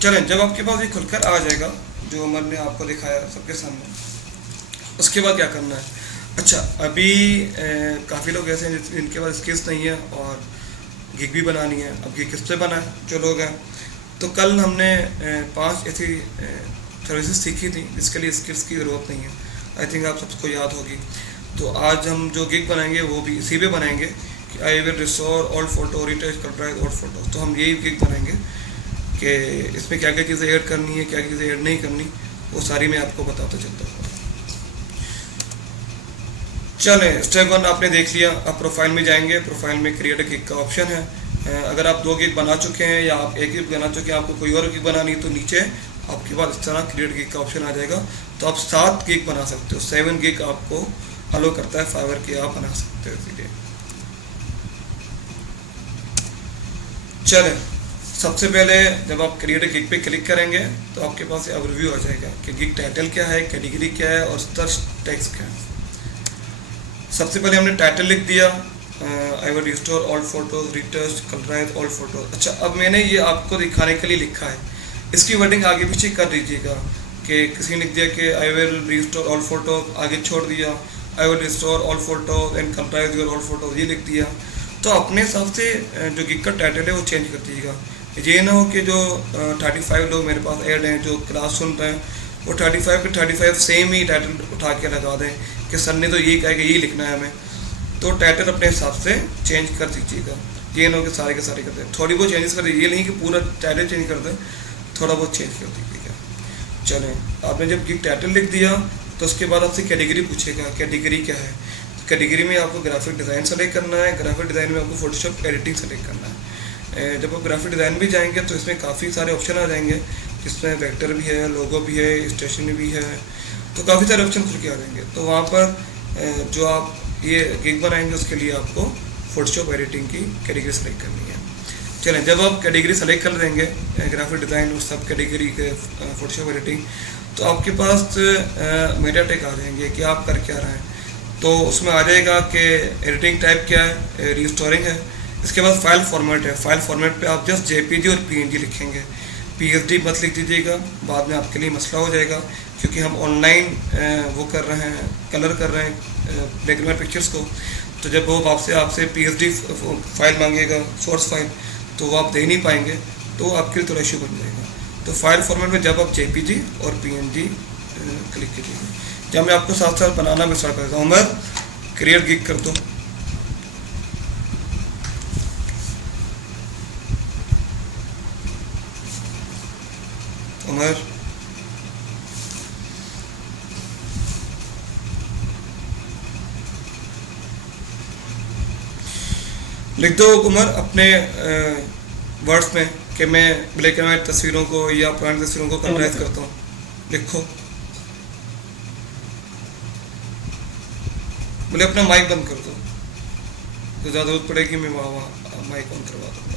चलें, जब आपके पास ये खुलकर आ जाएगा जो उमर ने आपको दिखाया सबके सामने, उसके बाद क्या करना है। अच्छा, अभी काफ़ी लोग ऐसे हैं जिनके पास स्किल्स नहीं है और गिग भी बनानी है। अब गिग किस पे बना है, जो लोग हैं, तो कल हमने 5 ऐसी सर्विसेज सीखी थी जिसके लिए स्किल्स की ज़रूरत नहीं है। आई थिंक आप सबको याद होगी। तो आज हम जो गिग बनाएंगे वो भी इसी पे बनाएंगे कि I will restore old photo, retouch colourise old photo. तो हम यही गिग बनाएंगे कि इसमें क्या क्या चीज़ें ऐड करनी है, क्या क्या चीज़ें ऐड नहीं करनी, वो सारी मैं आपको बताता चलता हूँ। चलें, स्टेप 1 आपने देख लिया। अब प्रोफाइल में जाएंगे, प्रोफाइल में क्रिएट गिग का ऑप्शन है। अगर आप 2 गिग बना चुके हैं या आप 1 गिग बना चुके हैं, आपको कोई और गिग बनानी है, तो नीचे आपके पास इस तरह क्रिएट गिग का ऑप्शन आ जाएगा। तो आप 7 गिग बना सकते हो, 7 गिग आपको अलो करता है फाइवर के, आप बना सकते हो इसीलिए। चलें, सबसे पहले जब आप क्रिएट गिग पे क्लिक करेंगे तो आपके पास ओवरव्यू आ जाएगा कि गिग टाइटल क्या है, कैटेगरी क्या है और सर्च टेक्स्ट क्या है। सबसे पहले हमने टाइटल लिख दिया, I will restore all photos, retouch colourise all photos. अच्छा, अब मैंने ये आपको दिखाने के लिए लिखा है, इसकी वर्डिंग आगे पीछे कर दीजिएगा कि किसी ने लिख दिया कि I will restore all photos, आगे छोड़ दिया I will restore all photos and colourise your all photos, ये लिख दिया। तो अपने हिसाब से जो गिग का टाइटल है वो चेंज कर दीजिएगा। ये ना हो कि जो 35 लोग मेरे पास ऐड हैं जो क्लास सुन रहे हैं, वो 35 के 35 सेम ही टाइटल उठा के लगा दें कि सर ने तो ये कहा कि ये लिखना है हमें। तो टाइटल अपने हिसाब से चेंज कर दीजिएगा। ये ना हो कि सारे के सारे कर दें, थोड़ी बहुत चेंजेस कर दीजिए, ये नहीं कि पूरा टाइटल चेंज कर दें, थोड़ा बहुत चेंज कर दीजिएगा। चलें, आपने जब गिग टाइटल लिख दिया तो उसके बाद आपसे कैटेगरी पूछेगा, कैटेगरी क्या है। कैटेगरी में आपको ग्राफिक डिज़ाइन सेलेक्ट करना है, ग्राफिक डिज़ाइन में आपको फोटोशॉप एडिटिंग सेलेक्ट करना है। जब आप ग्राफिक डिज़ाइन भी जाएंगे तो इसमें काफ़ी सारे ऑप्शन आ जाएंगे, जिसमें वेक्टर भी है, लोगो भी है, स्टेशनरी भी है, तो काफ़ी सारे ऑप्शन खुल के आ जाएंगे। तो वहाँ पर जो आप ये गिग बनाएंगे उसके लिए आपको फोटोशॉप एडिटिंग की कैटेगरी सेलेक्ट करनी है। चलें, जब आप कैटेगरी सेलेक्ट कर देंगे, ग्राफिक डिज़ाइन और सब कैटेगरी के फोटोशॉप एडिटिंग, तो आपके पास मेटा टेक आ जाएंगे कि आप कर क्या रहे हैं। तो उसमें आ जाएगा कि एडिटिंग टाइप क्या है, रिस्टोरिंग है। इसके बाद फाइल फॉर्मेट है, फाइल फॉर्मेट पे आप जस्ट जेपीजी और पीएनजी लिखेंगे, पीएसडी मत लिख दीजिएगा, बाद में आपके लिए मसला हो जाएगा, क्योंकि हम ऑनलाइन वो कर रहे हैं, कलर कर रहे हैं ब्लैक एंड वाइट पिक्चर्स को। तो जब वो आपसे पीएसडी फाइल मांगेगा, सोर्स फाइल, तो वो आप दे नहीं पाएंगे, तो आपके लिए थोड़ा इशू बन जाएगा। तो फाइल फॉर्मेट में जब आप जेपीजी और पीएनजी क्लिक कीजिएगा। जब मैं आपको साथ साथ बनाना भी स्टार्ट करता हूँ, मैं क्रिएट गिग कर दूँ। उमर, लिख दो उमर अपने वर्ड्स में कि मैं ब्लैक एंड वाइट तस्वीरों को या पुरानी तस्वीरों को कलराइज करता हूँ। लिखो। बोले अपना माइक बंद कर दो, तो ज़्यादा जरूरत पड़ेगी मैं वहाँ माइक ऑन करवा दूँगा।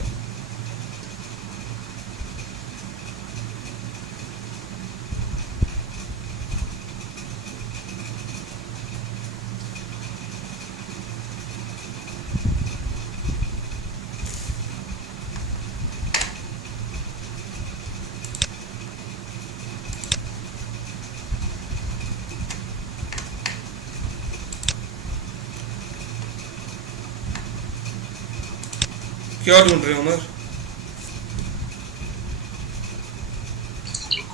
क्या ढूंढ रहे हो उमर?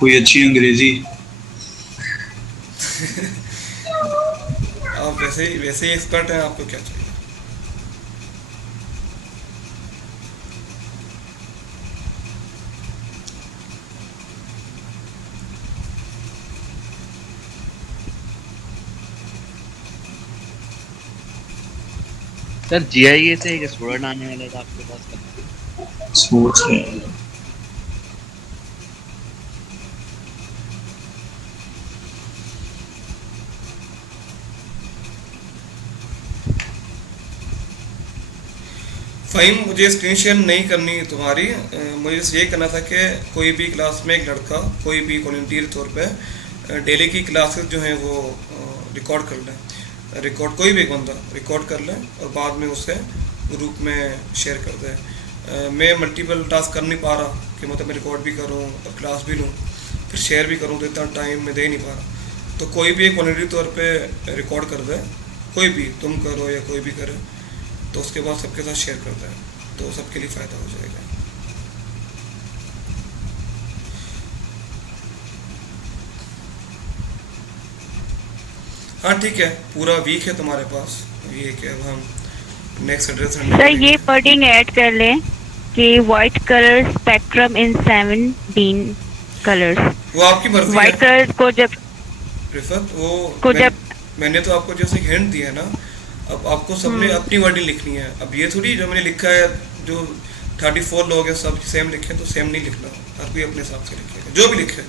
कोई अच्छी अंग्रेजी। आप वैसे ही एक्सपर्ट हैं, आपको क्या चाहिए? सर जीआईए से एक स्टूडेंट आने वाला था आपके पास कल। सोच रहे हैं। फ़हीम, मुझे स्क्रीन शेयर नहीं करनी तुम्हारी, मुझे ये करना था कि कोई भी क्लास में एक लड़का कोई भी वॉलंटियर तौर पे डेली की क्लासेस जो हैं वो रिकॉर्ड कर लें। रिकॉर्ड कोई भी एक बंदा रिकॉर्ड कर लें और बाद में उसे ग्रुप में शेयर कर दें। मैं मल्टीपल टास्क कर नहीं पा रहा कि मतलब मैं रिकॉर्ड भी करूँ और क्लास भी लूँ फिर शेयर भी करूँ, तो इतना टाइम मैं दे नहीं पा रहा। तो कोई भी एक वॉलंटरी तौर पे रिकॉर्ड कर दे, कोई भी, तुम करो या कोई भी करे, तो उसके बाद सबके साथ शेयर करता है, तो सबके लिए फ़ायदा हो जाएगा। हाँ ठीक है, पूरा वीक है तुम्हारे पास, ये कि अब हम नेक्स्ट एड्रेस सर ये वर्डिंग ऐड कर लें कि व्हाइट कलर स्पेक्ट्रम इन 17 कलर्स। वो आपकी मर्जी व्हाइट है कलर को जब रिफत, वो को जब मैंने तो आपको जैसे हिंट दिया ना, अब आपको सबने अपनी वर्डिंग लिखनी है। अब ये थोड़ी जो मैंने लिखा है, जो 34 लोग हैं सब सेम लिखे, तो सेम नहीं लिखना, हर कोई अपने हिसाब से लिखेगा, जो भी लिखे,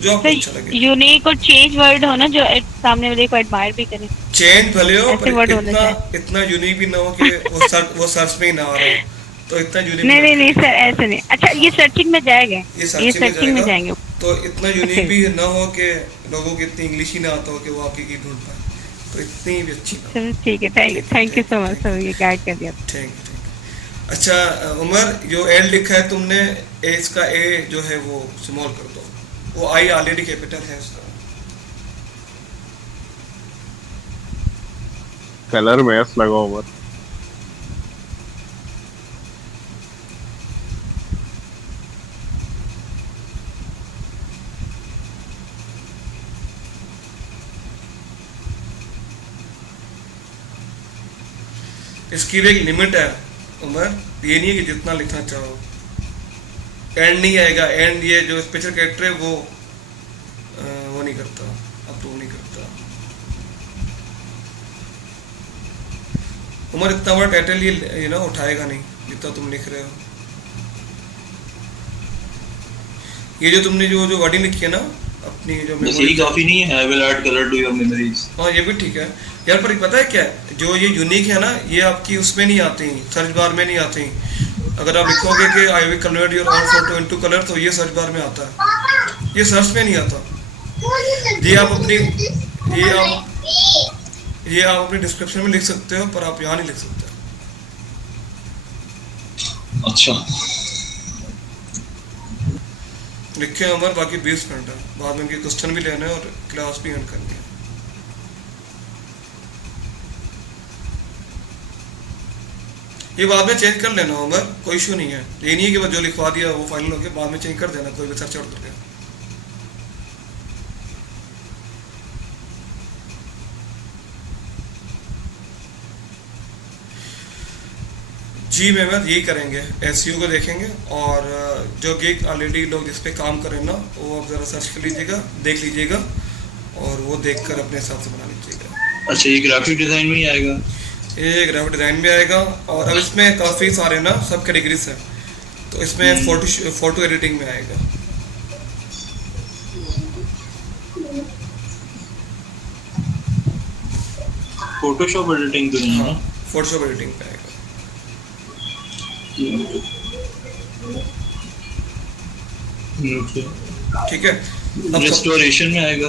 जो आपको अच्छा लगे। यूनिक और चेंज वर्ड हो ना, जो सामने वाले को एडमायर भी करे। चेंज भले हो, ऐसे पर word होने इतना यूनिक भी ना हो कि वो सर्च में ही ना आ रहा हो, तो इतना यूनिक नहीं सर, ऐसे नहीं। अच्छा ये सर्चिंग में जाएगा, ये ये सर्चिंग में जाएंगे। तो इतना यूनिक भी ना हो कि लोगों को इतनी इंग्लिश ही ना आता हो कि वो आपकी की ढूंढ पाए, तो इतनी भी अच्छी ना हो। चलो ठीक है, thank you so much sir, ये गाइड कर दिया। Thank you. अच्छा उमर, जो एल लिखा है तुमने, एज का ए जो है वो स्मॉल कर दो, वो आई ऑलरेडी कैपिटल है उसका। कलर मैच लगाओ मत। इसकी भी एक लिमिट है उमर, ये नहीं है कि जितना लिखना चाहो, एंड नहीं आएगा। एंड ये जो स्पेशल कैरेक्टर है वो नहीं करता, अप्रूव नहीं करता। उमर इतना बड़ा टाइटल ये ना उठाएगा नहीं जितना तुम लिख रहे हो। ये जो तुमने जो वर्डिंग लिखी है ना अपनी, जो बस यही काफी नहीं है, I will add colour to your memories. हाँ ये भी ठीक है यार, पर पता है क्या है, जो ये यूनिक है ना, ये आपकी उसमें नहीं आती, सर्च बार में नहीं आती। अगर आप लिखोगे कि I will convert your all photo into colour, तो ये सर्च बार में आता है, ये सर्च में नहीं आता। ये आप अपनी ये आप अपने डिस्क्रिप्शन में लिख सकते हो, पर आप यहाँ नहीं लिख सकते। अच्छा लिखे हैं उमर, बाकी 20 मिनट है, बाद में इनके क्वेश्चन भी लेने हैं और क्लास भी एंड करनी है। ये बाद में चेंज कर लेना उमर, कोई इशू नहीं है। ये नहीं है कि बस जो लिखवा दिया वो फाइनल हो गया, बाद में चेंज कर देना, कोई भी सर्च आउट करके। जी मेहमद, यही करेंगे, एसईओ को देखेंगे, और जो गिग ऑलरेडी लोग जिस पे काम करें ना, वो आप ज़रा सर्च कर लीजिएगा, देख लीजिएगा, और वो देखकर अपने हिसाब से बना लीजिएगा। अच्छा, ये ग्राफिक डिजाइन में ही आएगा? ये ग्राफिक डिज़ाइन में आएगा, और अब इसमें काफ़ी सारे ना सब कैटेगरीज हैं, तो इसमें फोटो एडिटिंग में आएगा। फोटोशॉप एडिटिंग तो नहीं है? हाँ, फोटोशॉप एडिटिंग पे आएगा। ठीक है, रेस्टोरेशन में आएगा?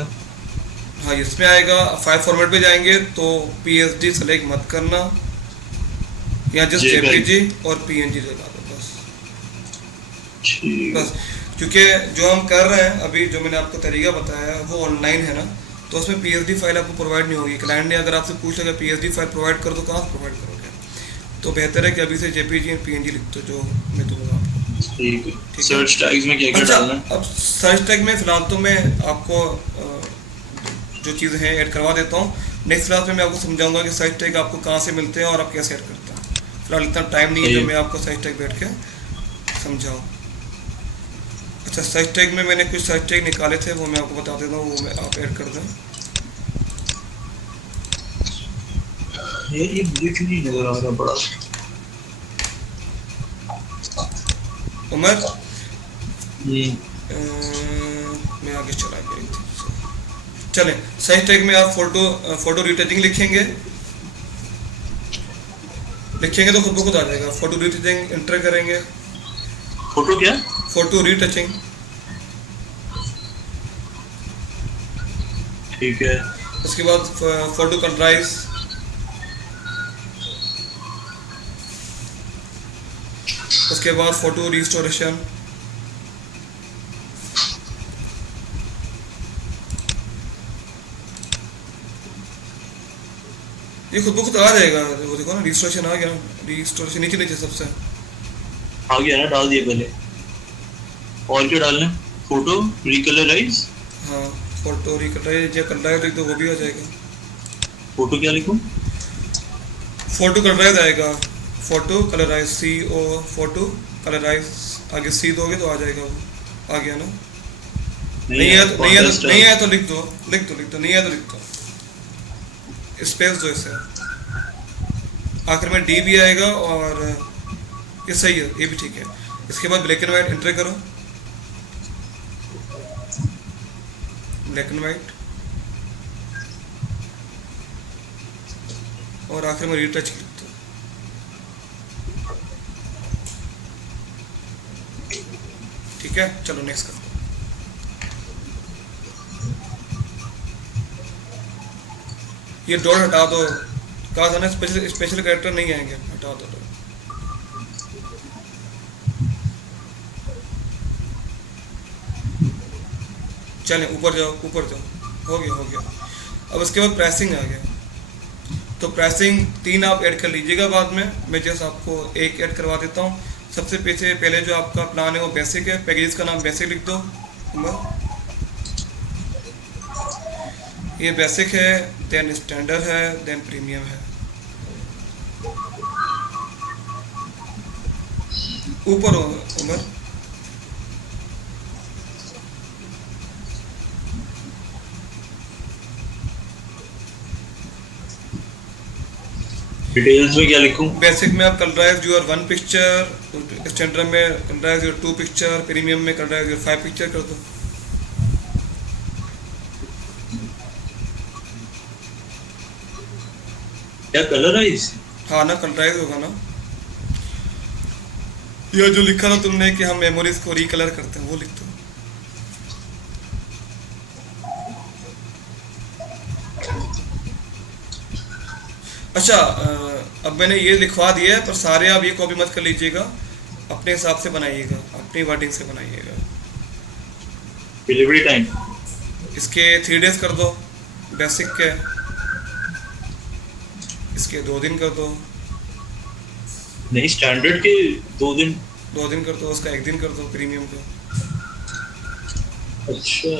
हाँ इसमें आएगा। फाइल फॉर्मेट पे जाएंगे तो PSD सेलेक्ट मत करना, या जस्ट JPG और PNG लगा दो बस। बस, क्योंकि जो हम कर रहे हैं अभी, जो मैंने आपको तरीका बताया है वो ऑनलाइन है ना, तो उसमें PSD फाइल आपको प्रोवाइड नहीं होगी। क्लाइंट ने अगर आपसे पूछ लिया PSD फाइल प्रोवाइड कर दो, कहाँ से प्रोवाइड करोगे? तो बेहतर है कि अभी से JPG और PNG लिख दो, जो मैं दूंगा आपको। ठीक है। सर्च टैग्स में क्या क्या डालना है? अब सर्च टैग में फिलहाल तो मैं आपको जो चीज़ें हैं ऐड करवा देता हूँ। नेक्स्ट क्लास में मैं आपको समझाऊंगा कि सर्च टैग आपको कहाँ से मिलते हैं और आप कैसे ऐड करते हैं। फिलहाल इतना टाइम नहीं है जो मैं आपको सर्च टैग बैठ के समझाऊँ। अच्छा, सर्च टैग में मैंने कुछ सर्च टैग निकाले थे, वो मैं आपको बता देता हूँ, वो मैं आप ऐड कर दें। ये मुझे क्यों नहीं नजर आ रहा बड़ा? उमर, मैं आगे चला गया। चलें, सर्च टैग में आप फोटो रिटचिंग लिखेंगे तो खुद ब खुद आ जाएगा। फोटो रिटचिंग इंटर करेंगे। फोटो क्या? Photo retouching. ठीक है। उसके बाद फोटो कलराइज। उसके बाद फोटो रिस्टोरेशन, ये खुद ब खुद आ जाएगा। वो देखो ना रिस्टोरेशन आ गया, रिस्टोरेशन नीचे नीचे सबसे आ गया ना, डाल दिया पहले। और क्या डालना है? फोटो रिकलराइज। हाँ फोटो रिकलराइज या कलराइज तो वो भी आ जाएगा। फोटो क्या लिखूं? फोटो कलराइज आएगा, photo colourise CO photo colourise, आगे सी दोगे तो आ जाएगा वो। आ गया ना? नहीं है तो नहीं है तो नहीं है तो लिख दो, लिख दो लिख दो, नहीं है तो लिख दो, स्पेस दो इसे। आखिर में डी भी आएगा और ये सही है, ये भी ठीक है। इसके बाद ब्लैक एंड वाइट एंटर करो, ब्लैक एंड वाइट, और आखिर में रीटच लिख दो। ठीक है, चलो नेक्स्ट करते हैं। ये डॉट हटा दो, कहा था ना स्पेशल कैरेक्टर नहीं आएंगे, हटा दो। चलें ऊपर जाओ, ऊपर जाओ, हो गया हो गया। अब उसके बाद प्रेसिंग आ गया, तो प्रेसिंग 3 आप ऐड कर लीजिएगा बाद में, मैं जैसे आपको एक ऐड करवा देता हूँ। सबसे पहले जो आपका प्लान है वो बेसिक है, पैकेज का नाम बेसिक लिख दो। ये बेसिक है, देन स्टैंडर्ड है, देन प्रीमियम है। ऊपर हो उमर, डिटेल्स में क्या लिखूं? बेसिक में आप कलराइज योर 1 पिक्चर, स्टैंडर्ड में कलराइज योर 2 पिक्चर, प्रीमियम में कलराइज योर 5 पिक्चर कर दो। क्या कलराइज? हाँ ना, कलराइज होगा ना। यह जो लिखा था तुमने कि हम मेमोरीज को रिकलर करते हैं, वो लिख दो। अच्छा, अब मैंने ये लिखवा दिया है, पर सारे आप ये कॉपी मत कर लीजिएगा, अपने हिसाब से बनाइएगा, अपनी वर्डिंग से बनाइएगा। डिलीवरी टाइम इसके 3 डेज कर दो, बेसिक के। इसके 2 दिन कर दो। नहीं, स्टैंडर्ड के 2 दिन। 2 दिन कर दो, उसका 1 दिन कर दो प्रीमियम का। अच्छा,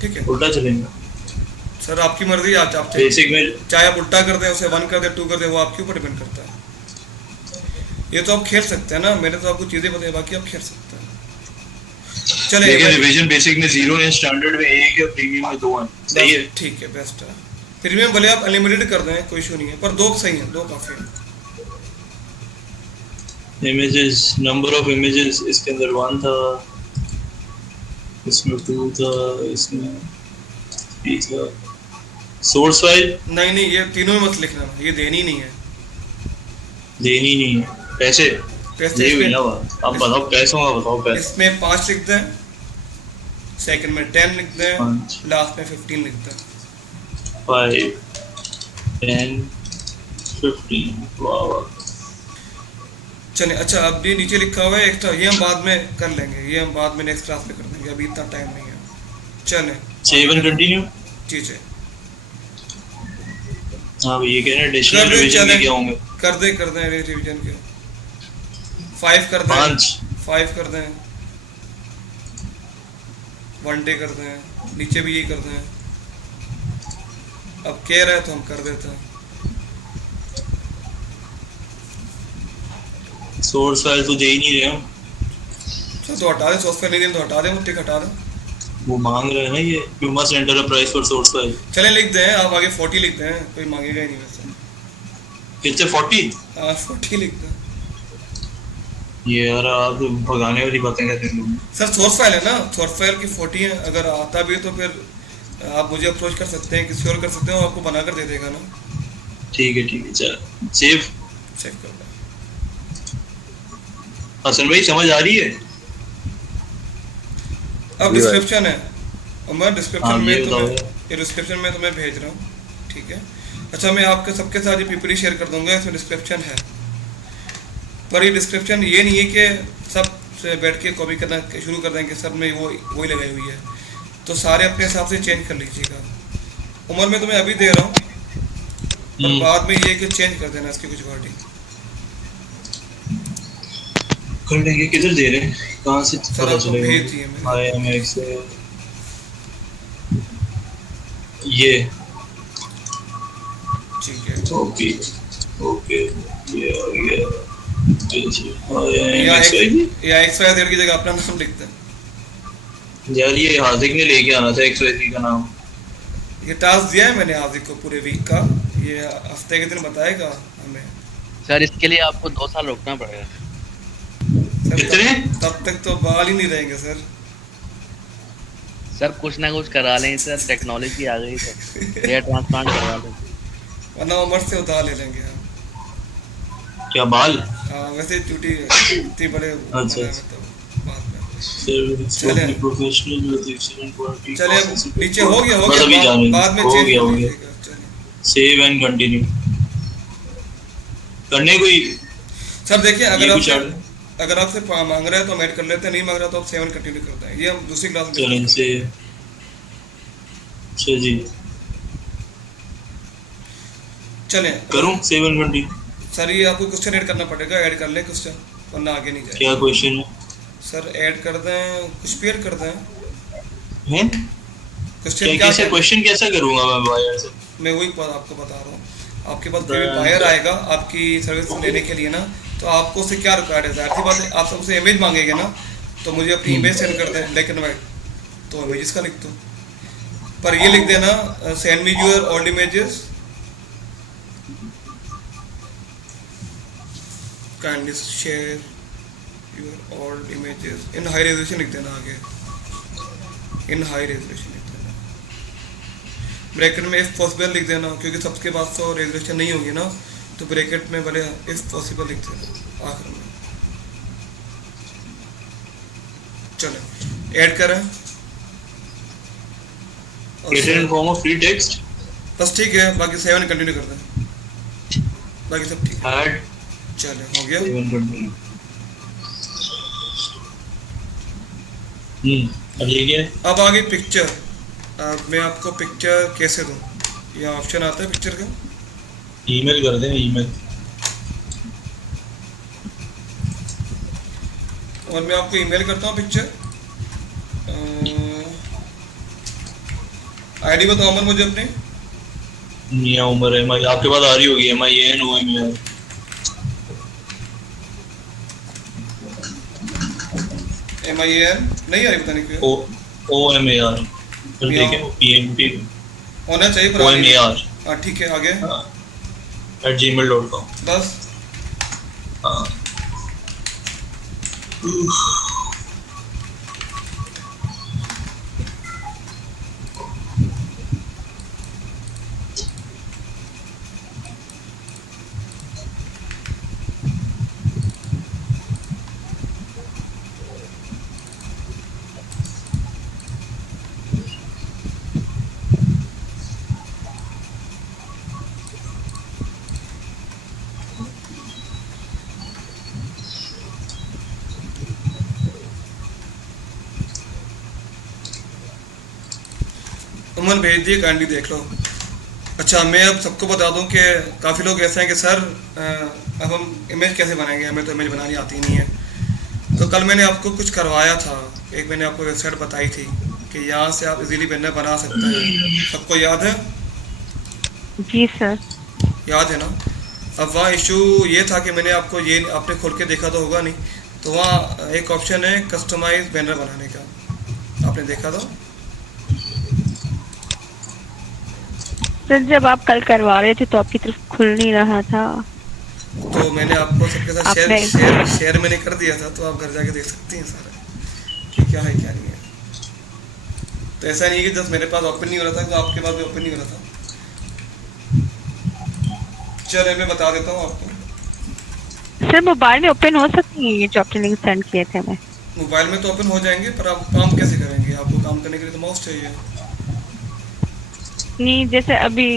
ठीक है उल्टा चलेगा सर, आपकी मर्जी। आप बेसिक में। चाहे आप उल्टा कर दें, उसे 1 कर दें, 2 कर दें, वो आपके ऊपर डिपेंड करता है। ये तो आप खेल सकते हैं ना, मैंने तो आपको चीज़ें बताई, बाकी आप खेल सकते हैं। चले देखिए, रिवीजन बेसिक में 0 है, स्टैंडर्ड में 1 है, प्रीमियम में 2 है। सही है। ठीक है, बेस्ट है। प्रीमियम भले आप अनलिमिटेड कर दें, कोई इशू नहीं है, पर 2 सही है, 2 काफ़ी है। इमेजेस, नंबर ऑफ इमेजेस, इसके अंदर 1 था, इसमें 2 था, इसमें 3 था। सोर्स फाइल नहीं नहीं, ये तीनों में मत लिखना, ये देनी नहीं है। देनी नहीं है। पैसे पैसे ये भी इसमें, ना बात। आप बताओ पैसों का, बताओ पैसे। इसमें 5 लिख दें, सेकंड में 10 लिख दें, 5, लास्ट में 15 लिख दें। 5, 10, 15। वाह। चलिए, अच्छा अब ये नीचे लिखा हुआ है एक्स्ट्रा, ये हम बाद में कर लेंगे, ये हम बाद में नेक्स्ट क्लास में कर देंगे, अभी इतना टाइम नहीं है। चलें, सेव एंड कंटिन्यू। ठीक है, हाँ, ये कह रहे हैं एडिशनल कर दे, रिवीजन चलें। के क्या होंगे? कर दें रिवीजन के 5 कर दें, 5 कर दें, 1 डे कर दें, नीचे भी यही कर दें। अब कह रहे हैं तो हम कर देते हैं। सोर्स फाइल तो दे ही नहीं रहे हम। तो हटा दें, सोर्स फाइल नहीं दें तो हटा दें, वो टिक हटा दें। वो मांग रहे हैं ना, ये you must enter a price for source file. चलें लिख दें, आप आगे 40 लिख दें, कोई मांगेगा ही नहीं वैसे। कितने 40? 40 लिख दें। ये यार आप भगाने वाली बातें कहते हैं। सर सोर्स फाइल है ना, सोर्स फाइल की 40 है, अगर आता भी है तो फिर आप मुझे अप्रोच कर सकते हैं, किसी और कर सकते हैं, वो आपको बनाकर दे देगा ना। ठीक है, चल सेव चेक कर लें। हसन भाई समझ आ रही है? अब डिस्क्रिप्शन है, और मैं डिस्क्रिप्शन हाँ, में ये तुम्हें, बताओ। ये डिस्क्रिप्शन में तुम्हें भेज रहा हूँ, ठीक है। अच्छा, मैं आपके सबके साथ ये पीपीटी शेयर कर दूंगा, इसमें डिस्क्रिप्शन है। पर ये डिस्क्रिप्शन ये नहीं है कि सब से बैठ के कॉपी करना शुरू कर देंगे, सब में वो वही लगाई हुई है, तो सारे अपने हिसाब से चेंज कर लीजिएगा। उम्र में तुम्हें अभी दे रहा हूँ, पर बाद में ये कि चेंज कर देना इसकी कुछ वर्डिंग। कर लेंगे। किधर दे रहे हैं, कहाँ से सर पता आपको चलेगा? भेज दिए मैंने। IMX से ये ठीक है, ओके ओके ये आ गया। या IMX या XYZ की जगह अपना नाम लिखते हैं। यार ये हार्दिक ने लेके आना था XYZ का नाम। ये टास्क दिया है मैंने हार्दिक को पूरे वीक का, ये हफ्ते के दिन बताएगा हमें। सर इसके लिए आपको 2 साल रुकना पड़ेगा। सर कितने? तब तक तो बाल ही नहीं रहेंगे सर। सर कुछ ना कुछ करा लें सर, टेक्नोलॉजी आ गई तो हेयर ट्रांसप्लांट करवा लें। वरना उम्र से उतार ले लेंगे हम। क्या बाल? हाँ वैसे ड्यूटी इतनी बड़े अच्छा, बनाए अच्छा। तो बाद में। चले प्रोफेशनल विद एक्सीलेंट क्वालिटी। चले नीचे हो गया बस अभी जाने बाद में हो चेंज गया कर हो गया। लीजिएगा। चलिए सेव एंड कंटिन्यू करने कोई सर देखिए, ये अगर कुछ आपसे अगर आपसे मांग रहा है तो हम ऐड कर लेते हैं, नहीं मांग रहा तो आप 7 कंटिन्यू करते हैं। ये हम दूसरी क्लास में चलें से अच्छा जी चलें। करूं सेव एंड कंटिन्यू? सर ये आपको क्वेश्चन ऐड करना पड़ेगा, ऐड कर लें क्वेश्चन, वरना आगे नहीं जाए। क्या क्वेश्चन है? सर ऐड कर दें, कुछ भी ऐड कर दें। हैं? क्वेश्चन क्या क्या कैसे है? क्वेश्चन कैसा करूंगा मैं बायर से? मैं वही आपको बता रहा हूँ। आपके पास कोई बायर आएगा आपकी सर्विस लेने के लिए ना, तो आपको उससे क्या रिक्वायर्ड है? जाहिर सी बात है, आप सबसे इमेज मांगेंगे ना, तो मुझे अपनी इमेज सेंड कर दें ब्लैक एंड वाइट, तो इमेजेस का लिख दो। पर ये लिख देना send me your old images, kindly share your old images in high resolution लिख देना। आगे इन हाई रेजोल्यूशन लिख देना, ब्रैकेट में इफ पॉसिबल लिख देना, क्योंकि सबके पास तो रेजोल्यूशन नहीं होगी ना, तो ब्रैकेट में भले इफ पॉसिबल लिख देना आखिर में। चलो ऐड करें written in form of free text. बस ठीक है, बाकी 7 कंटिन्यू कर दें, बाकी सब ठीक है। ऐड चले हो गया। Save continue. अब ये क्या है? अब आगे पिक्चर। अब मैं आपको पिक्चर कैसे दूं? ये ऑप्शन आता है पिक्चर का। ईमेल कर दें ईमेल। और मैं आपको ईमेल करता हूँ पिक्चर। आईडी बताओ अमन मुझे अपनी। मियां उमर MI आपके पास आ रही होगी। MIANOMER MIAN नहीं आ रही, पता नहीं क्यों। OMAR ठीक है। PMP होना चाहिए पर आ रही है। OMAR हाँ ठीक है, आगे @gmail.com। बस। हाँ उमन भेज दिए, काइंडली देख लो। अच्छा मैं अब सबको बता दूं कि काफ़ी लोग ऐसे हैं कि सर अब हम इमेज कैसे बनाएंगे, हमें तो इमेज बनानी आती नहीं है। तो कल मैंने आपको कुछ करवाया था, एक मैंने आपको वेबसाइट बताई थी कि यहाँ से आप इजीली बैनर बना सकते हैं। सबको याद है? जी सर। याद है ना? अब वहाँ इशू ये था कि मैंने आपको ये आपने खोल के देखा तो होगा नहीं, तो वहाँ एक ऑप्शन है कस्टमाइज बैनर बनाने का, आपने देखा था? सर जब आप कल करवा रहे थे तो आपकी तरफ खुल नहीं रहा था, तो मैंने आपको सबके साथ शेयर मैंने कर दिया था, तो आप घर जाके देख सकती हैं सारा कि क्या है क्या नहीं है। तो ऐसा नहीं है कि जस्ट मेरे पास ओपन नहीं हो रहा था तो आपके पास भी ओपन नहीं हो रहा था। चलिए मैं बता देता हूँ आपको। सर मोबाइल में ओपन हो सकती है ये जो आपने लिंक सेंड किए थे? मैं मोबाइल में तो ओपन हो जाएंगे, पर आप काम कैसे करेंगे? आपको काम करने के लिए तो माउस चाहिए। नहीं, जैसे अभी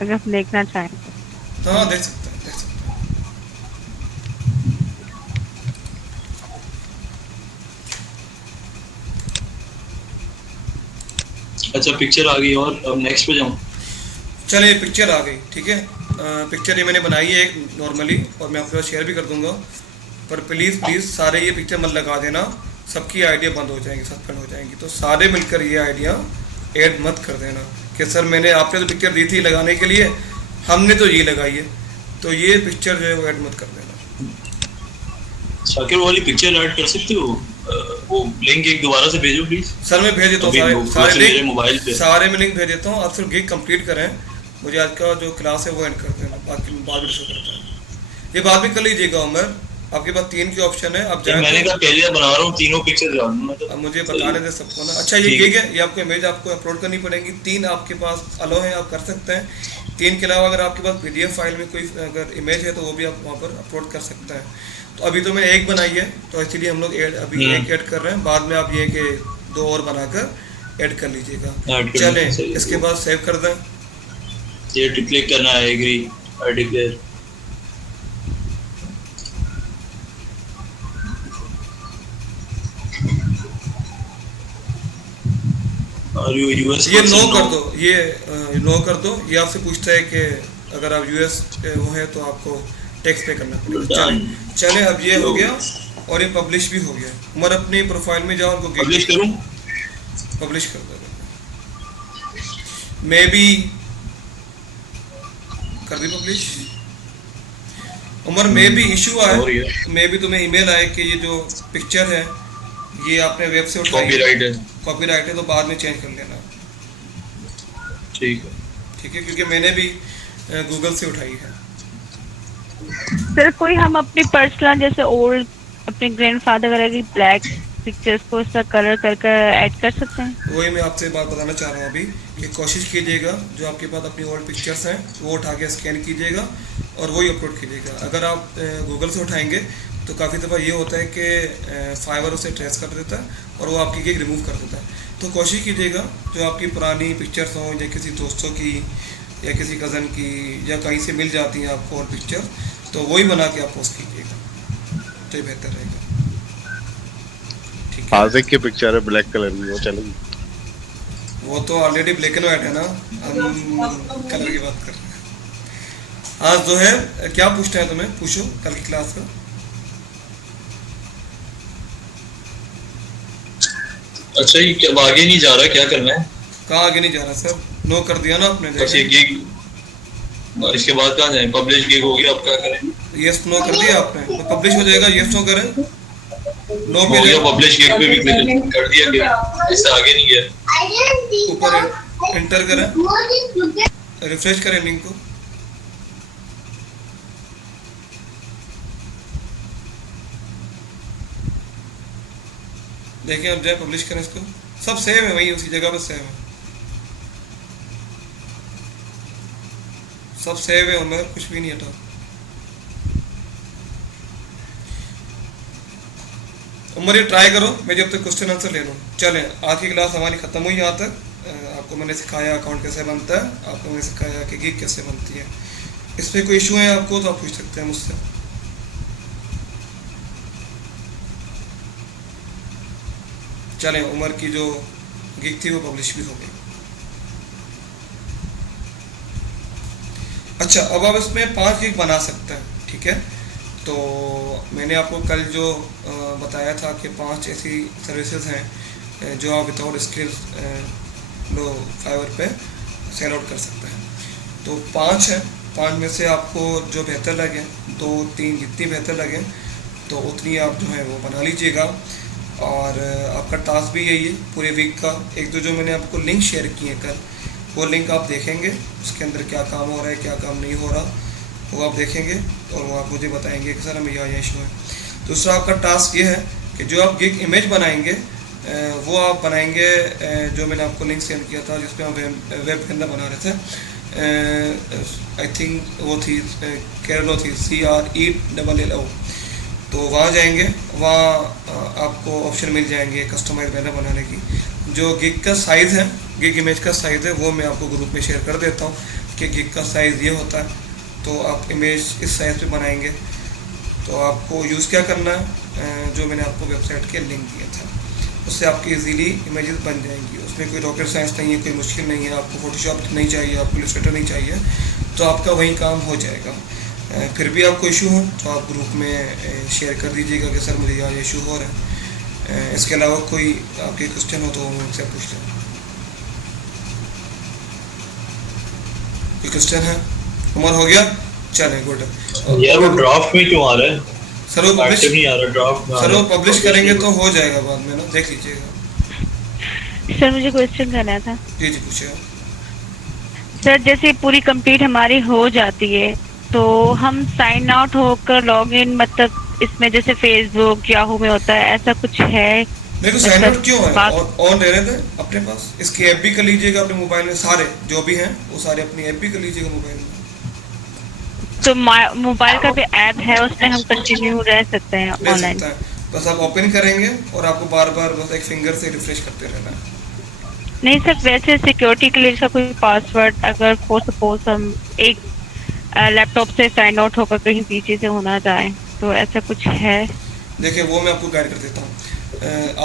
अगर हम देखना चाहें तो हाँ देख सकते हैं, देख सकते हैं। अच्छा पिक्चर आ गई और अब नेक्स्ट पे जाऊँ? चलिए पिक्चर आ गई, ठीक है। पिक्चर ये मैंने बनाई है एक नॉर्मली, और मैं आपके साथ शेयर भी कर दूंगा। पर प्लीज़ प्लीज़ सारे ये पिक्चर मत लगा देना, सबकी आइडिया बंद हो जाएंगी, सस्पेंड हो जाएंगी। तो सारे मिलकर ये आइडिया ऐड मत कर देना कि सर मैंने आपने तो पिक्चर दी थी लगाने के लिए, हमने तो ये लगाई है। तो ये पिक्चर जो है वो ऐड मत कर देना। शाकिर वाली पिक्चर ऐड कर सकते हो? वो लिंक एक दोबारा से भेजो प्लीज। सर मैं भेज देता हूँ अभी सारे मेरे लिंक, मोबाइल पे सारे में लिंक भेज देता हूँ। आप सिर्फ गिग कंप्लीट करें, मुझे आज का जो क्लास है वो एंड कर देना, बाकी बाद में शो करता है। ये बात भी कर लीजिएगा उमर, आपके पास 3 के ऑप्शन है, आप तो मैंने कहा पहले बना रहा हूँ तीनों पिक्चर अब मुझे बताने दे सबको ना। अच्छा ये गिग है, ये आपको इमेज आपको अपलोड करनी पड़ेगी। 3 आपके पास अलो है, आप कर सकते हैं। 3 के अलावा अगर आपके पास PDF फाइल में कोई अगर इमेज है तो वो भी आप वहाँ पर अपलोड कर सकते हैं। तो अभी तो मैंने एक बनाई है, तो इसलिए हम लोग अभी एक ऐड कर रहे हैं। बाद में आप ये कि 2 और बनाकर ऐड कर लीजिएगा। चलें इसके बाद सेव कर दें। ये क्लिक करना है, एग्री, आई डिक्लेयर। ये नो कर दो, ये नो कर दो। ये आपसे पूछता है कि अगर आप US के वो है तो आपको टैक्स पे करना पड़ेगा। चले अब ये हो गया और ये पब्लिश भी हो गया। उमर अपनी प्रोफाइल में जाओ, उनको पब्लिश करूं? पब्लिश कर दो। मैं भी कर दी पब्लिश। उमर में भी इशू आया, मैं भी तुम्हें ईमेल आए कि ये जो पिक्चर है ये आपने वेब से उठाई, कॉपीराइट है, तो बाद में चेंज कर लेना। ठीक है, ठीक है, क्योंकि मैंने भी गूगल से उठाई है। सर कोई हम अपनी पर्सनल जैसे ओल्ड अपने ग्रैंडफादर वगैरह की ब्लैक पिक्चर्स को इसका कलर करके ऐड कर सकते हैं? वही मैं आपसे बात बताना चाह रहा हूँ अभी कि कोशिश कीजिएगा जो आपके पास अपनी ओल्ड पिक्चर्स हैं वो उठा के स्कैन कीजिएगा और वही अपलोड कीजिएगा। अगर आप गूगल से उठाएंगे तो काफ़ी दफ़ा ये होता है कि फाइवर उसे ट्रेस कर देता है और वो आपकी गिग रिमूव कर देता है। तो कोशिश कीजिएगा जो आपकी पुरानी पिक्चर्स हों या किसी दोस्तों की या किसी कज़न की या कहीं से मिल जाती हैं आपको और पिक्चर, तो वही बना के आप पोस्ट कीजिएगा, तो ये बेहतर रहेगा। ठीक है, आज़िक की पिक्चर है ब्लैक कलर में, वो चलेगी? वो तो ऑलरेडी ब्लैक एंड वाइट है ना, हम कलर की बात कर रहे हैं। आज जो है क्या पूछना है तुम्हें, पूछो कल की क्लास का। अच्छा ये क्या आगे नहीं जा रहा, क्या करना है? कहाँ आगे नहीं जा रहा सर? नो कर दिया ना आपने। बस ये गिग, और इसके बाद कहाँ जाए? पब्लिश गिग हो गया, अब क्या करें? यस नो कर दिया आपने, तो पब्लिश हो जाएगा। यस नो करें, नो हो पे गया पब्लिश गिग पे भी क्लिक कर दिया गया, इससे आगे नहीं गया। ऊपर एंटर करें, रिफ्रेश करें लिंक को। देखिए अब जाए पब्लिश करें इसको, सब सेव है, वही उसी जगह पर सेव है, सब सेव है उनमें, कुछ भी नहीं हटा। उमर ये ट्राई करो, मैं जब तक क्वेश्चन आंसर ले लूँ। चलें आज की क्लास हमारी ख़त्म हुई यहाँ तक। आपको मैंने सिखाया अकाउंट कैसे बनता है, आपको मैंने सिखाया कि गिग कैसे बनती है। इस पर कोई इशू है आपको तो आप पूछ सकते हैं मुझसे। चलें उमर की जो गिग थी वो पब्लिश भी हो गई। अच्छा अब आप इसमें 5 गिग बना सकते हैं, ठीक है। तो मैंने आपको कल जो बताया था कि 5 ऐसी सर्विसेज हैं जो आप विदाउट स्किल्स लो फाइवर पे सेल आउट कर सकते हैं। तो 5 हैं, 5 में से आपको जो बेहतर लगे, 2-3 जितनी बेहतर लगे तो उतनी आप जो है वो बना लीजिएगा। और आपका टास्क भी यही है पूरे वीक का। एक तो जो मैंने आपको लिंक शेयर किए कल, वो लिंक आप देखेंगे, उसके अंदर क्या काम हो रहा है क्या काम नहीं हो रहा वो आप देखेंगे और वो आप मुझे बताएंगे कि सर हमें यह इशू है। दूसरा आपका टास्क ये है कि जो आप गिग इमेज बनाएंगे वो आप बनाएंगे जो मैंने आपको लिंक सेंड किया था जिसपे हम वेब के अंदर बना रहे थे। आई थिंक वो थी कैरलो थी, CRELLO। तो वहाँ जाएंगे, वहाँ आपको ऑप्शन मिल जाएंगे कस्टमाइज बैनर बनाने की। जो गिग का साइज़ है, गिग इमेज का साइज़ है वो मैं आपको ग्रुप में शेयर कर देता हूँ कि गिग का साइज़ ये होता है। तो आप इमेज इस साइज़ पे बनाएंगे। तो आपको यूज़ क्या करना है, जो मैंने आपको वेबसाइट के लिंक दिया था उससे आपकी इजीली इमेजेस बन जाएंगी। उसमें कोई रॉकेट साइंस नहीं है, कोई मुश्किल नहीं है, आपको फोटोशॉप नहीं चाहिए, आपको इलस्ट्रेटर नहीं चाहिए, तो आपका वही काम हो जाएगा। फिर भी आपको इशू हो तो आप ग्रुप में शेयर कर दीजिएगा कि सर मुझे यहाँ इशू हो रहा है। इसके अलावा कोई आपके क्वेश्चन हो तो मुझसे पूछ लें। कोई क्वेश्चन है? उमर हो गया? चलें, गुड। यार वो ड्राफ्ट में क्यों आ रहा है? सर वो पब्लिश एक्टिव नहीं आ रहा ड्राफ्ट में। सर वो पब्लिश करेंगे तो हो जाएगा बाद में ना, देख लीजिएगा। सर मुझे क्वेश्चन करना था। जी जी पूछिए। सर जैसे पूरी कंप्लीट हमारी हो जाती है तो हम साइन आउट होकर लॉग इन, मतलब इसमें जैसे फेसबुक याहू में होता है, ऐसा कुछ है? मेरे को साइन आउट क्यों है? बात- ऑन रहने दें अपने पास। इसकी ऐप भी कर लीजिएगा अपने मोबाइल में, सारे जो भी हैं वो सारे अपनी ऐप भी कर लीजिएगा मोबाइल में। तो मोबाइल का भी ऐप है, उसमें हम कंटिन्यू रह सकते हैं ले ऑनलाइन? सकता है, बस आप ओपन करेंगे और आपको बार बार बस एक फिंगर से रिफ्रेश करते रहना है। नहीं सर, वैसे सिक्योरिटी के लिए इसका कोई पासवर्ड, अगर फॉर सपोज हम एक लैपटॉप से साइन आउट होकर कहीं पीछे से होना चाहे तो ऐसा कुछ है? देखिए वो मैं आपको गाइड कर देता हूँ।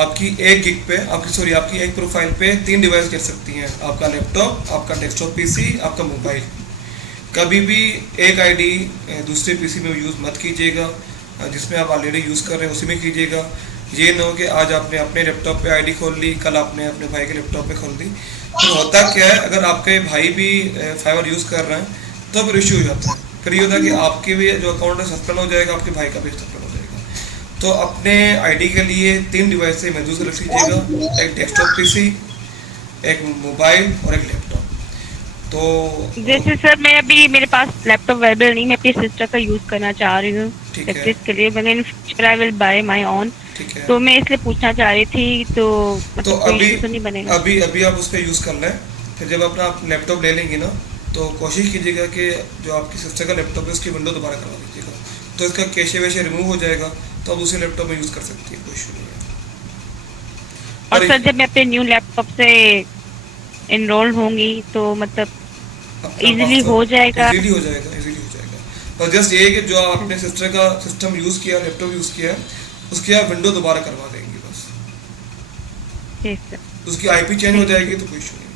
आपकी एक गिग पे आपकी एक प्रोफाइल पे 3 डिवाइस कर सकती हैं, आपका लैपटॉप, आपका डेस्कटॉप पीसी, आपका मोबाइल। कभी भी एक आईडी दूसरे पीसी में यूज़ मत कीजिएगा, जिसमें आप ऑलरेडी यूज़ कर रहे हैं उसी में कीजिएगा। ये न हो कि आज आपने अपने लैपटॉप पे आईडी खोल ली, कल आपने अपने भाई के लैपटॉप पे खोल दी। तो होता क्या है, अगर आपके भाई भी फाइवर यूज़ कर रहे हैं तो फिर इशू हो जाता है। फिर ये होता है कि आपके भी जो अकाउंट है सस्पेंड हो जाएगा, आपके भाई का भी सस्पेंड हो जाएगा। तो अपने आईडी के लिए 3 डिवाइस से महसूस रख लीजिएगा, एक डेस्कटॉप पीसी, एक मोबाइल और एक लैपटॉप। तो जैसे सर मैं अभी, मेरे पास लैपटॉप अवेलेबल नहीं, मैं अपनी सिस्टर का यूज करना चाह रही हूँ ठीक है। प्रैक्टिस के लिए, मैंने in future I will buy my own, ठीक है, तो मैं इसलिए पूछना चाह रही थी। तो मतलब कोई अभी issue तो नहीं बनेगा? अभी आप उसका यूज़ कर लें। फिर जब अपना आप लैपटॉप ले लेंगे ना, तो कोशिश कीजिएगा कि जो आपकी सिस्टर का लैपटॉप है उसकी विंडो दोबारा करवा दीजिएगा, तो इसका कैशे वैशे रिमूव हो जाएगा, तो आप दूसरे लैपटॉप में यूज़ कर सकती है, कोई इशू नहीं है। और सर जब मैं अपने न्यू लैपटॉप से इनरोल होंगी तो मतलब इजीली हो जाएगा? इजीली हो जाएगा, इजीली हो जाएगा। और जस्ट ये है कि जो आपने सिस्टर का सिस्टम यूज़ किया, लैपटॉप यूज़ किया, उसकी आप विंडो दोबारा करवा देंगे बस। जी सर। उसकी आईपी चेंज हो जाएगी तो कोई इशू नहीं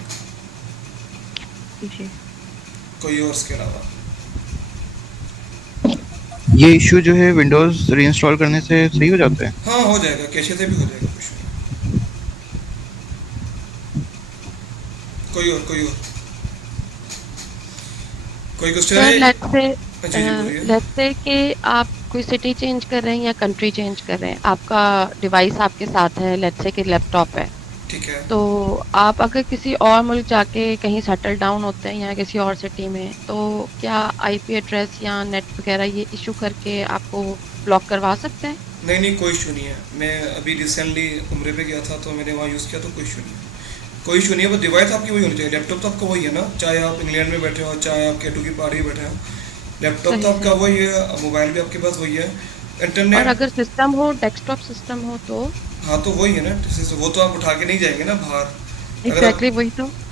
है। जी कोई और इसके अलावा? ये इशू जो है विंडोज रीइंस्टॉल करने से सही हो जाता है? हाँ हो जाएगा, कैशे से भी हो जाएगा, कोई इशू नहीं। कोई और कोई क्वेश्चन सर है? जी जी बोलिए। लेट्स से कि आप कोई सिटी चेंज कर रहे हैं या कंट्री चेंज कर रहे हैं, आपका डिवाइस आपके साथ है, लेट्स से कि लैपटॉप है, ठीक है। तो आप अगर किसी और मुल्क जाके कहीं सेटल डाउन होते हैं या किसी और सिटी में, तो क्या आईपी एड्रेस या नेट वगैरह ये इशू करके आपको ब्लॉक करवा सकते हैं? नहीं कोई इशू नहीं है। मैं अभी रिसेंटली उम्रे पे गया था तो मैंने वहाँ यूज़ किया, तो कोई इशू नहीं है, कोई इशू नहीं है। वो डिवाइस आपकी वही होनी चाहिए, लैपटॉप तो आपका वही है ना, चाहे आप इंग्लैंड में बैठे हो, चाहे आप केटू की पहाड़ी में बैठे हो, लैपटॉप तो आपका वही है, मोबाइल भी आपके पास वही है, और इंटरनेट। अगर सिस्टम हो, डेस्कटॉप सिस्टम हो तो? हाँ तो वही है ना, वो तो आप उठा के नहीं जाएंगे ना बाहर। एग्जैक्टली वही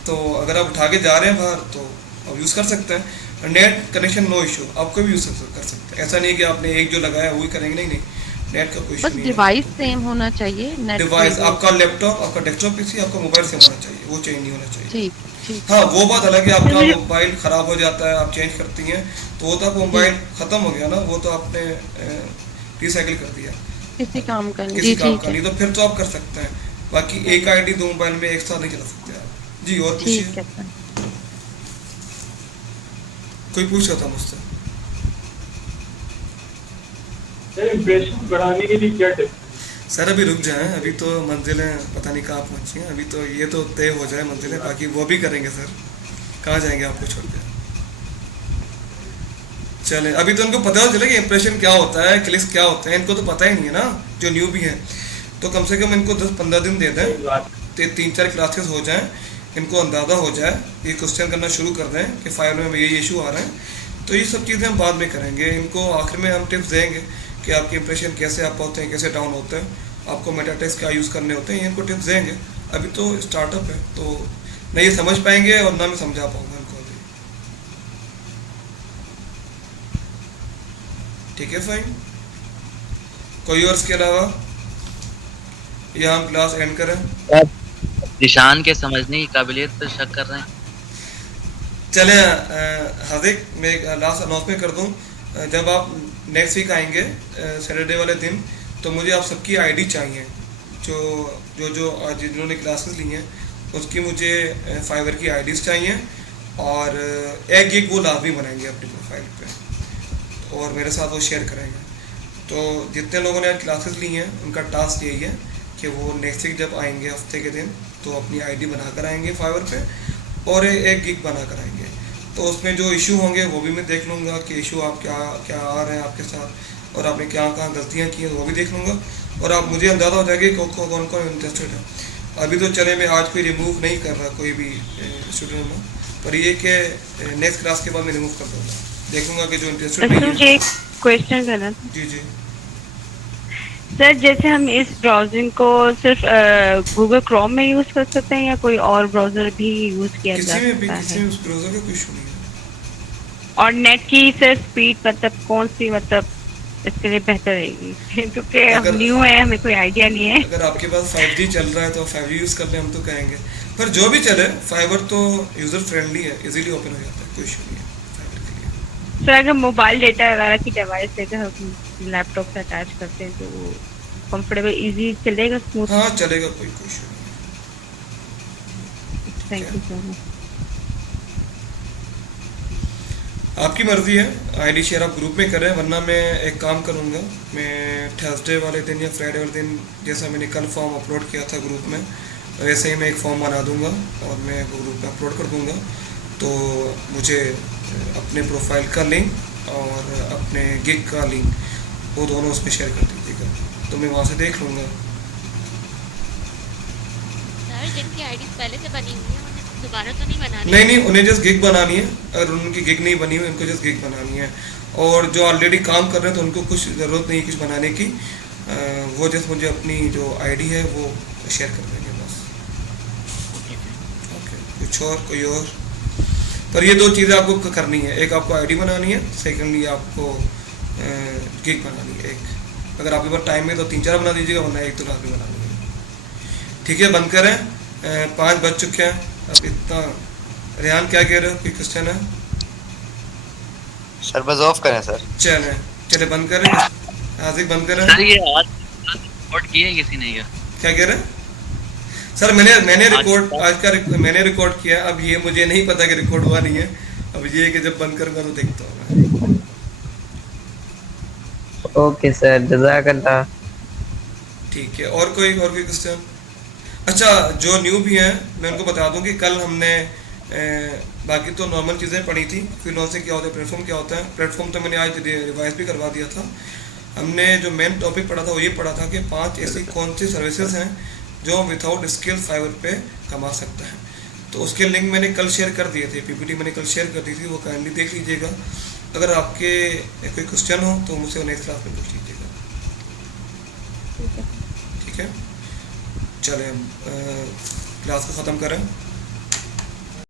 तो अगर आप उठा के जा रहे हैं बाहर तो आप यूज़ कर सकते हैं। नेट कनेक्शन नो इशू, आप कोई भी यूज़ कर सकते हैं। ऐसा नहीं कि आपने एक जो लगाया वही करेंगे, नहीं, नेट का कोई इशू बस नहीं डिवाइस सेम होना चाहिए, नेट डिवाइस आपका लैपटॉप, आपका डेस्कटॉप पीसी, आपका मोबाइल सेम होना चाहिए, वो चेंज नहीं होना चाहिए। ठीक। हाँ वो बात अलग है, आपका मोबाइल ख़राब हो जाता है, आप चेंज करती हैं, तो वो तो आपका मोबाइल ख़त्म हो गया ना, वो तो आपने रिसाइकिल कर दिया, किसी काम का नहीं। किसी जी काम ठीक का नहीं, है, तो फिर तो आप कर सकते हैं। बाकी एक आईडी 2 मोबाइल में एक साथ नहीं चला सकते आप। जी और ठीक पूछिए, है सर। कोई पूछ रहा था मुझसे? इम्प्रेशन बढ़ाने के लिए क्या टिप्स? सर अभी रुक जाएं, अभी तो मंजिलें पता नहीं कहाँ पहुँची हैं, अभी तो ये तो तय हो जाए मंजिलें, बाकी वो भी करेंगे सर, कहाँ जाएंगे आपको छोड़ के। चले अभी तो उनको पता चले कि इंप्रेशन क्या होता है, क्लिक्स क्या होते हैं, इनको तो पता ही नहीं है ना, जो न्यू भी हैं। तो कम से कम इनको 10-15 दिन दे दें, तो 3-4 क्लासेस हो जाएं, इनको अंदाज़ा हो जाए, ये क्वेश्चन करना शुरू कर दें कि फाइल में ये इशू आ रहे हैं। तो ये सब चीज़ें हम बाद में करेंगे, इनको आखिर में हम टिप्स देंगे कि आपके इंप्रेशन कैसे अप होते हैं, कैसे डाउन होते हैं, आपको मेटा टेस्ट क्या यूज़ करने होते हैं, ये इनको टिप्स देंगे। अभी तो स्टार्टअप है, तो ना ये समझ पाएंगे और ना मैं समझा पाऊँगा इनको अभी। ठीक है फाइन, कोई और इसके अलावा? या हम क्लास एंड करें? निशान के समझने की काबिलियत पर शक कर रहे हैं। चले हार्दिक, मैं लास्ट अनाउंसमेंट कर दूं, जब आप नेक्स्ट वीक आएंगे सैटरडे वाले दिन, तो मुझे आप सबकी आईडी चाहिए, जो जो जो आज जिन्होंने क्लासेस ली हैं उसकी मुझे फाइवर की आईडीज़ चाहिए, और एक गिग वो लाजमी बनाएंगे अपनी प्रोफाइल पे और मेरे साथ वो शेयर करेंगे। तो जितने लोगों ने आज क्लासेस ली हैं उनका टास्क यही है कि वो नेक्स्ट वीक जब आएंगे हफ्ते के दिन, तो अपनी आईडी बनाकर आएंगे फाइवर पे और एक गिग बना कर आएंगे। तो उसमें जो इशू होंगे वो भी मैं देख लूँगा कि इशू आप क्या क्या आ रहे हैं आपके साथ, और आपने क्या कहाँ गलतियाँ की हैं वो भी देख लूँगा, और आप मुझे अंदाज़ा हो जाएगा कि कौन कौन इंटरेस्टेड है। अभी तो चले मैं आज कोई रिमूव नहीं कर रहा कोई भी स्टूडेंट में, पर ये कि नेक्स्ट क्लास के बाद मैं रिमूव कर दूँगा, देखूँगा कि जो इंटरेस्टेड सर नहीं मुझे है। एक क्वेश्चन करना था। जी जी। सर जैसे हम इस ब्राउजिंग को सिर्फ गूगल क्रोम में यूज कर सकते हैं या कोई और ब्राउजर भी यूज किया जा किसी में भी, सकता किसी है? में उस ब्राउज़र का कोई इशू नहीं है। और नेट की सर स्पीड मतलब कौन सी मतलब इसके लिए बेहतर रहेगी? क्योंकि हम अगर- न्यू है, हमें कोई आइडिया नहीं है। अगर आपके पास 5G चल रहा है तो 5G यूज़ कर लें, हम तो कहेंगे, पर जो भी चले फाइबर तो यूज़र फ्रेंडली है, इजीली ओपन हो जाता है, कोई इशू नहीं है फाइबर के लिए। सर अगर मोबाइल डेटा वगैरह की डिवाइस लेकर हम लैपटॉप से अटैच करते हैं तो कंफर्टेबल इजी चलेगा, स्मूथ? हाँ चलेगा, कोई इशू नहीं थैंक यू सो मच। है। आपकी मर्ज़ी है, आईडी शेयर आप ग्रुप में करें, वरना मैं एक काम करूँगा, मैं थर्सडे वाले दिन या फ्राइडे वाले दिन जैसा मैंने कल फॉर्म अपलोड किया था ग्रुप में, वैसे ही मैं एक फॉर्म बना दूँगा और मैं वो ग्रुप में अपलोड कर दूँगा। तो मुझे अपने प्रोफाइल का लिंक और अपने गिग का लिंक वो दोनों उसमें शेयर कर दीजिएगा, तो मैं वहाँ से देख लूँगा। सर जिनकी आईडी पहले से बनी हुई है उन्हें दोबारा तो नहीं बनानी? नहीं, उन्हें जस्ट गिग बनानी है, अगर उनकी गिग नहीं बनी हुई उनको जस्ट गिग बनानी है, और जो ऑलरेडी काम कर रहे हैं तो उनको कुछ ज़रूरत नहीं है कुछ बनाने की, वो जस्ट मुझे अपनी जो आईडी है वो शेयर कर देंगे बस। ओके, कुछ और कोई और? पर ये दो चीज़ें आपको करनी है, एक आपको आईडी बनानी है, सेकेंडली आपको गिग बनानी है एक। अगर आपके पास टाइम है तो 3-4 बना दीजिएगा, वरना एक तो लाजमी बना दीजिएगा। ठीक है, बंद करें, 5 बज चुके हैं अब इतना। रेहान क्या कह रहे हो, कोई क्वेश्चन है? सर बस ऑफ करें सर। चले बंद करें, हाजिर बंद करें। सर ये आज रिकॉर्ड किया है किसी ने क्या? क्या कह रहे हैं? सर मैंने रिकॉर्ड आज का मैंने रिकॉर्ड किया, अब ये मुझे नहीं पता कि रिकॉर्ड हुआ नहीं है, अब ये कि जब बंद करूँगा तो देखता हूँ मैं। ओके सर, जज़ाकल्लाह। ठीक है, और कोई क्वेश्चन? अच्छा, जो न्यू भी हैं मैं उनको बता दूं कि कल हमने बाकी तो नॉर्मल चीज़ें पढ़ी थी, फ्रीलांसिंग क्या होता है, प्लेटफॉर्म क्या होता है। प्लेटफॉर्म तो मैंने आज रिवाइज भी करवा दिया था। हमने जो मेन टॉपिक पढ़ा था वो ये पढ़ा था कि 5 ऐसी कौन सी सर्विसेज हैं जो विदाउट स्किल फाइवर पे कमा सकता है। तो उसके लिंक मैंने कल शेयर कर दिए थे, पीपीटी मैंने कल शेयर कर दी थी, वो काइंडली देख लीजिएगा। अगर आपके कोई क्वेश्चन हो तो मुझसे नेक्स्ट क्लास में पूछ लीजिएगा। ठीक है, चलें क्लास को ख़त्म करें।